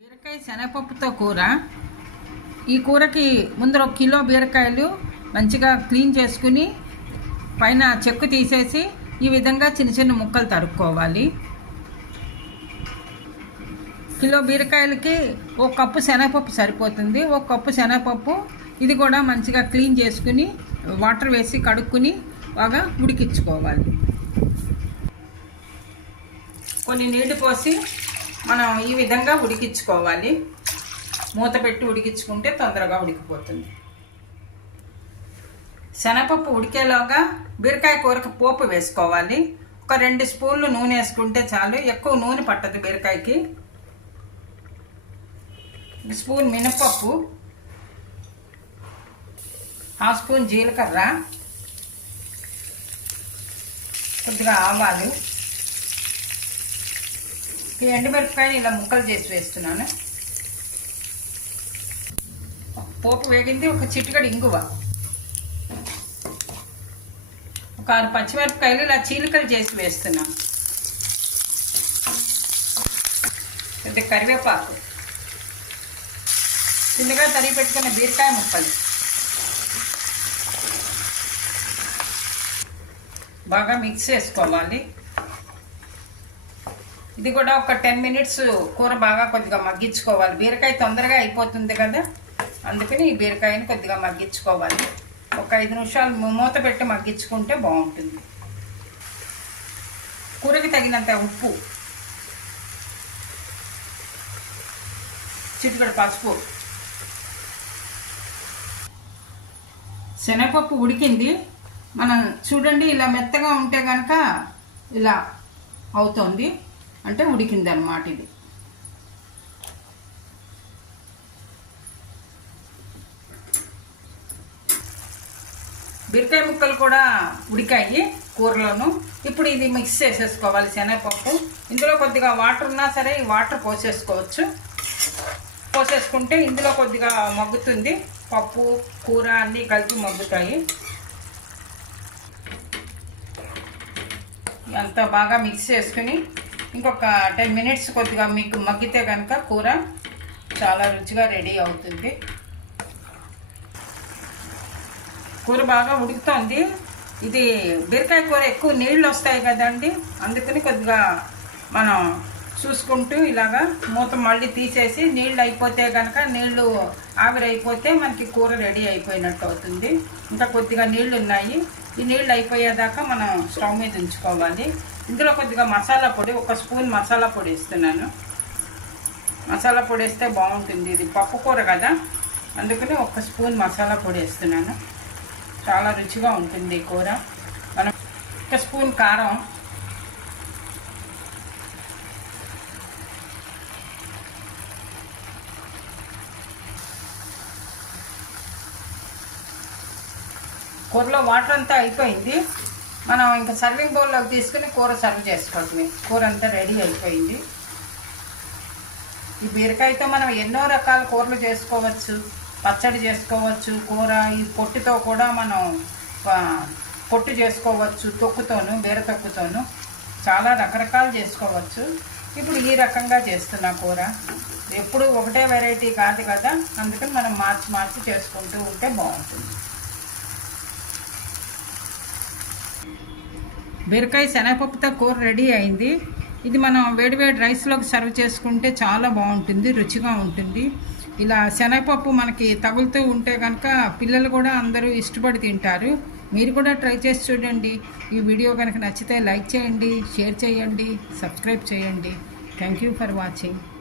బీరకాయ శనగపప్పుతో కూర. ఈ కూరకి ముందర ఒక కిలో బీరకాయలు మంచిగా క్లీన్ చేసుకుని పైన చెక్కు తీసేసి ఈ విధంగా చిన్న చిన్న ముక్కలు తరుక్కోవాలి. కిలో బీరకాయలకి ఒక కప్పు శనగపప్పు సరిపోతుంది. ఒక కప్పు శనగపప్పు ఇది కూడా మంచిగా క్లీన్ చేసుకుని వాటర్ వేసి కడుక్కుని బాగా ఉడికించుకోవాలి. కొన్ని నీళ్ళు పోసి మనం ఈ విధంగా ఉడికించుకోవాలి. మూత పెట్టి ఉడికించుకుంటే తొందరగా ఉడికిపోతుంది. శనగపప్పు ఉడికేలోగా బీరకాయ కూరకు పోపు వేసుకోవాలి. ఒక రెండు స్పూన్లు నూనె వేసుకుంటే చాలు. ఎక్కువ నూనె పట్టదు బీరకాయకి. స్పూన్ మినపప్పు. హాఫ్ స్పూన్ జీలకర్ర. కొద్దిగా ఆవాలు. ఈ ఎండుమిరపకాయ ఇలా ముక్కలు చేసి వేస్తున్నాను. పోపు వేగింది ఒక చిట్టుకడి ఇంగువ. ఒక ఆరు పచ్చిమిరపకాయలు ఇలా చీలికలు చేసి వేస్తున్నాను కొద్దిగా కరివేపాకు. చిన్నగా తరిగి పెట్టుకున్న బీరకాయ ముక్కలు. బాగా మిక్స్ చేసుకోవాలి. ఇది కూడా ఒక టెన్ మినిట్స్ కూర బాగా కొద్దిగా మగ్గించుకోవాలి. బీరకాయ తొందరగా అయిపోతుంది కదా? అందుకని ఈ బీరకాయని కొద్దిగా మగ్గించుకోవాలి. ఒక ఐదు నిమిషాలు మూత పెట్టి మగ్గించుకుంటే బాగుంటుంది. కూరకి తగినంత ఉప్పు. చిటికడ పసుపు. శనగపప్పు ఉడికింది. మనం చూడండి ఇలా మెత్తగా ఉంటే కనుక ఇలా అవుతుంది. అంటే ఉడికింది అన్నమాట ఇది. బీరకాయ ముక్కలు కూడా ఉడికాయి కూరలోను. ఇప్పుడు ఇది మిక్స్ చేసేసుకోవాలి శనగపప్పు. ఇందులో కొద్దిగా వాటర్ ఉన్నా సరే ఈ వాటర్ పోసేసుకోవచ్చు. పోసేసుకుంటే ఇందులో కొద్దిగా మగ్గుతుంది. పప్పు కూర అన్నీ కలిపి మగ్గుతాయి. అంతా బాగా మిక్స్ చేసుకుని ఇంకొక టెన్ మినిట్స్ కొద్దిగా మీకు మగ్గితే కనుక కూర చాలా రుచిగా రెడీ అవుతుంది. కూర బాగా ఉడుకుతోంది. ఇది బీరకాయ కూర ఎక్కువ నీళ్ళు వస్తాయి కదండి. అందుకని కొద్దిగా మనం చూసుకుంటూ ఇలాగా మూత మళ్ళీ తీసేసి నీళ్ళు అయిపోతే కనుక నీళ్ళు ఆవిరైపోతే మనకి కూర రెడీ అయిపోయినట్టు అవుతుంది. ఇంకా కొద్దిగా నీళ్ళు ఉన్నాయి. ఈ నీళ్ళు అయిపోయేదాకా మనం స్టవ్ మీద ఉంచుకోవాలి. ఇందులో కొద్దిగా మసాలా పొడి ఒక స్పూన్ మసాలా పొడి ఇస్తున్నాను మసాలా పొడి వేస్తే బాగుంటుంది. ఇది పప్పు కూర కదా. అందుకని ఒక స్పూన్ మసాలా పొడి వేస్తున్నాను. చాలా రుచిగా ఉంటుంది ఈ కూర. మనం ఒక స్పూన్ కారం కూరలో వాటర్ అంతా అయిపోయింది. మనం ఇంకా సర్వింగ్ బౌల్లోకి తీసుకుని కూర సర్వ్ చేసుకోవటమే. కూర అంతా రెడీ అయిపోయింది. ఈ బీరకాయతో మనం ఎన్నో రకాల కూరలు చేసుకోవచ్చు. పచ్చడి చేసుకోవచ్చు. కూర ఈ పొట్టుతో కూడా మనం పొట్టు చేసుకోవచ్చు. తొక్కుతోను బీర తొక్కుతోను చాలా రకరకాలు చేసుకోవచ్చు. ఇప్పుడు ఈ రకంగా చేస్తున్నా కూర. ఎప్పుడు ఒకటే వెరైటీ కాదు కదా. అందుకని మనం మార్చి మార్చి చేసుకుంటూ ఉంటే బాగుంటుంది. బీరకాయ శనగపప్పుతో కూర రెడీ అయింది. ఇది మనం వేడివేడి రైస్లోకి సర్వ్ చేసుకుంటే చాలా బాగుంటుంది రుచిగా ఉంటుంది. ఇలా శనగపప్పు మనకి తగులుతూ ఉంటే కనుక పిల్లలు కూడా అందరూ ఇష్టపడి తింటారు. మీరు కూడా ట్రై చేసి చూడండి. ఈ వీడియో కనుక నచ్చితే లైక్ చేయండి షేర్ చేయండి సబ్స్క్రైబ్ చేయండి. Thank you for watching